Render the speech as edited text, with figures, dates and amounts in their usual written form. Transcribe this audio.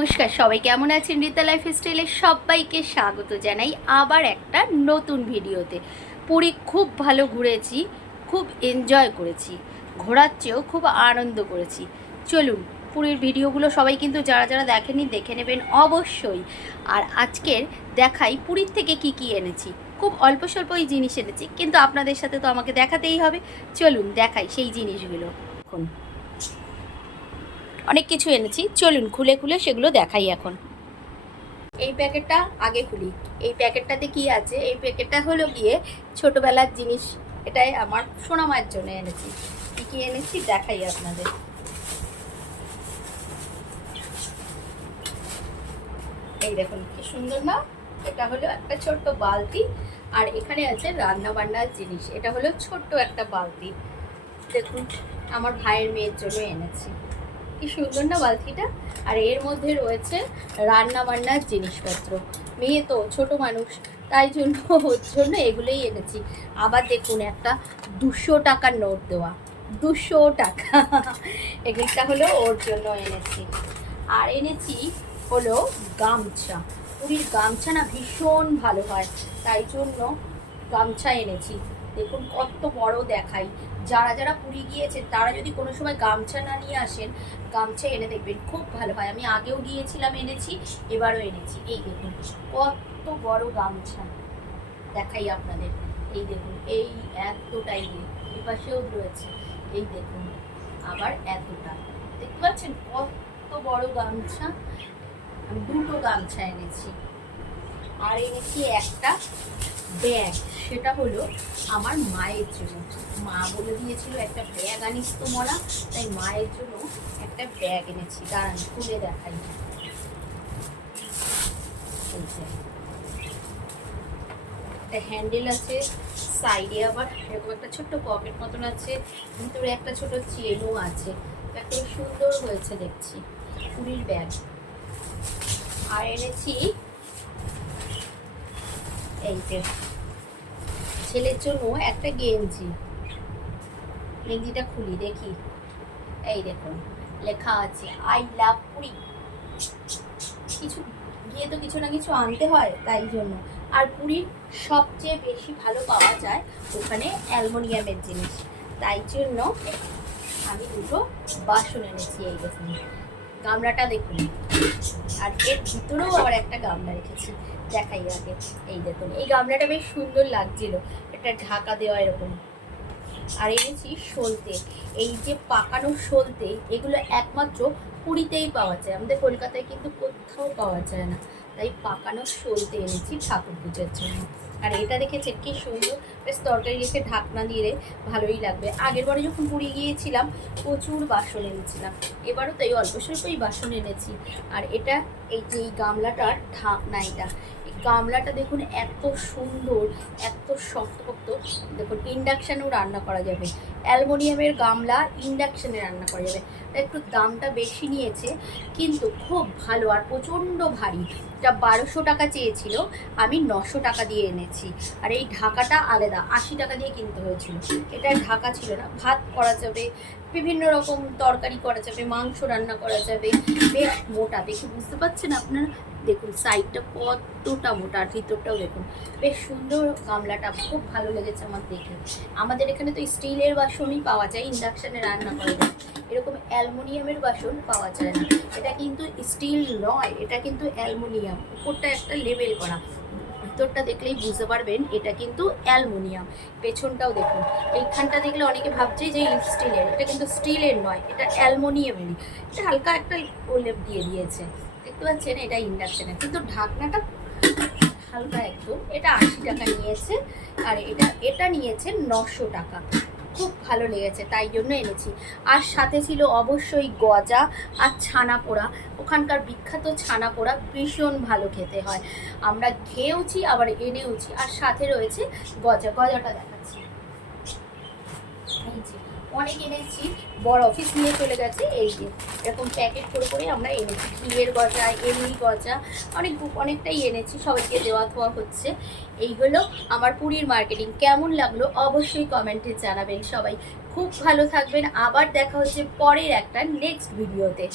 নমস্কার, সবাই কেমন আছেন? রীতা লাইফস্টাইলে সবাইকে স্বাগত জানাই আবার একটা নতুন ভিডিওতে। পুরী খুব ভালো ঘুরেছি, খুব এনজয় করেছি, ঘোরার চেয়েও খুব আনন্দ করেছি। চলুন পুরীর ভিডিওগুলো সবাই কিন্তু যারা যারা দেখেনি দেখে নেবেন অবশ্যই। আর আজকের দেখাই পুরীর থেকে কি কি এনেছি। খুব অল্প স্বল্পই জিনিস এনেছি, কিন্তু আপনাদের সাথে তো আমাকে দেখাতেই হবে। চলুন দেখাই সেই জিনিসগুলো। এখন অনেক কিছু এনেছি, চলুন খুলে খুলে সেগুলো দেখাই এখন। এই প্যাকেটটা আগে খুলি। এই প্যাকেটটাতে কি আছে? এই প্যাকেটটা হলো গিয়ে ছোটবেলার জিনিস। এটাই আমার সোনামায়ের জন্য এনেছি। কি কি এনেছি দেখাই আপনাদের। এই দেখুন কি সুন্দর না? এটা হলো একটা ছোট্ট বালতি, আর এখানে আছে রান্না বান্নার জিনিস। এটা হলো ছোট্ট একটা বালতি। দেখুন আমার ভাইয়ের মেয়ের জন্য এনেছি। কি সুন্দর না বালতিটা? আর এর মধ্যে রয়েছে রান্না বান্নার জিনিসপত্র। মেয়ে তো ছোট মানুষ, তাই জন্য ওর জন্য এগুলোই এনেছি। আবার দেখুন একটা 200 টাকার নোট দেওয়া, 200 টাকা। এগুলোটা হলো ওর জন্য এনেছি। আর এনেছি হলো গামছা। পুরীর গামছা না ভীষণ ভালো হয়, তাই জন্য গামছা এনেছি। দেখুন কত বড় দেখাই। যারা যারা পুরী গিয়েছেন তারা যদি কোনো সময় গামছা না নিয়ে আসেন, গামছা এনে দেখবেন, খুব ভালো হয়। আমি আগেও গিয়েছিলাম, এনেছি, এবারও এনেছি। এই দেখুন কত বড় গামছা, দেখাই আপনাদের। এই দেখুন এই এতটাই, এই পাশেও রয়েছে। এই দেখুন আবার এতটা, দেখতে পাচ্ছেন কত বড় গামছা। আমি দুটো গামছা এনেছি। আর এনেছি একটা ব্যাগ, সেটা হলো আমার মায়ের জন্য। মা বলে দিয়েছিল একটা ব্যাগ আনিস তো মরা, তাই মায়ের জন্য একটা ব্যাগ এনেছি। দাঁড়ান খুলে দেখাই। একটা হ্যান্ডেল আছে, সাইডে আবার এরকম একটা ছোট্ট পকেট মতন আছে, ভিতরে একটা ছোট চেনও আছে। একটা সুন্দর হয়েছে দেখছি পুরীর ব্যাগ। আর এনেছি এই যে ছেলের জন্য একটা গেঞ্জি। গেঞ্জিটা খুলি দেখি। এই দেখুন লেখা আছে আই লাভ পুরী। কিছু গিয়ে তো কিছু না কিছু আনতে হয়, তাই জন্য। আর পুরীর সবচেয়ে বেশি ভালো পাওয়া যায় ওখানে অ্যালুমিনিয়ামের জিনিস, তাই জন্য আমি দুটো বাসন এনেছি। এই দেখুন গামলাটা দেখুন, আর এর ভিতরেও আবার একটা গামলা রেখেছি, দেখাই আগে। এই দেখুন এই গামলাটা বেশ সুন্দর লাগছিল, একটা ঢাকা দেওয়া এরকম। আর এনেছি সলতে। এই যে পাকানো সলতে, এগুলো একমাত্র পুরীতেই পাওয়া যায়, আমাদের কলকাতায় কিন্তু কোথাও পাওয়া যায় না। তাই পাকানো সলতে এনেছি ঠাকুর পুজোর জন্য। আর এটা দেখেছেন কি সুন্দর, বেশ তরকারি রেখে ঢাকনা দিয়ে ভালোই লাগবে। আগের বারে যখন পুরী গিয়েছিলাম প্রচুর বাসন এনেছিলাম, এবারও তাই অল্প স্বল্পই বাসন এনেছি। আর এটা এই যে এই গামলাটার ঢাকনা, এটা গামলাটা দেখুন এত সুন্দর, এত শক্তপোক্ত। দেখুন ইন্ডাকশানেও রান্না করা যাবে, অ্যালুমিনিয়ামের গামলা ইন্ডাকশানে রান্না করা যাবে। একটু দামটা বেশি নিয়েছে, কিন্তু খুব ভালো আর প্রচণ্ড ভারী। যা 1200 টাকা চেয়েছিল, আমি 900 টাকা দিয়ে এনেছি। আর এই ঢাকাটা আলাদা 80 টাকা দিয়ে কিনতে হয়েছিল। এটা ঢাকা ছিল না। ভাত করা যাবে, বিভিন্ন রকম তরকারি করা যাবে, মাংস রান্না করা যাবে। বেশ মোটা, দেখে বুঝতে পারছেন আপনারা। দেখুন সাইডটা কতটা মোটা, আর ভিতরটাও দেখুন বেশ সুন্দর। গামলাটা খুব ভালো লেগেছে আমার দেখে। আমাদের এখানে তো স্টিলের বাসনই পাওয়া যায়, ইন্ডাকশানে রান্না করা যায়, এরকম অ্যালুমিনিয়ামের বাসন পাওয়া যায় না। এটা কিন্তু স্টিল নয়, এটা কিন্তু অ্যালুমিনিয়াম, উপরটা একটা লেবেল করা। ভিতরটা দেখলেই বুঝতে পারবেন এটা কিন্তু অ্যালুমিনিয়াম। পেছনটাও দেখুন, এইখানটা দেখলে অনেকে ভাবছে যে স্টিলের, এটা কিন্তু স্টিলের নয়, এটা অ্যালুমিনিয়ামেরই। এটা হালকা একটা প্রলেপ দিয়ে দিয়েছে, দেখতে পাচ্ছেন। এটা ইন্ডাকশানের, কিন্তু ঢাকনাটা হালকা একটু। এটা 80 টাকা নিয়েছে, আর এটা নিয়েছে 900 টাকা। খুব ভালো লেগেছে, তাই জন্য এনেছি। আর সাথে ছিল অবশ্যই গজা আর ছানা পোড়া। ওখানকার বিখ্যাত ছানা পোড়া ভীষণ ভালো খেতে হয়, আমরা খেয়েওছি আবার এনেওছি। আর সাথে রয়েছে গজা, গজাটা দেখাচ্ছি। অনেক এনেছি, বড় অফিস নিয়ে চলে গেছে। এই যে এরকম প্যাকেট করে করে আমরা এনেছি, ঘিয়ের গজা, এমনি গজা, অনেকটাই এনেছি, সবাইকে দেওয়া থোয়া হচ্ছে। এই হলো আমার পুরীর মার্কেটিং। কেমন লাগলো অবশ্যই কমেন্টে জানাবেন সবাই। খুব ভালো থাকবেন, আবার দেখা হচ্ছে পরের একটা নেক্সট ভিডিওতে।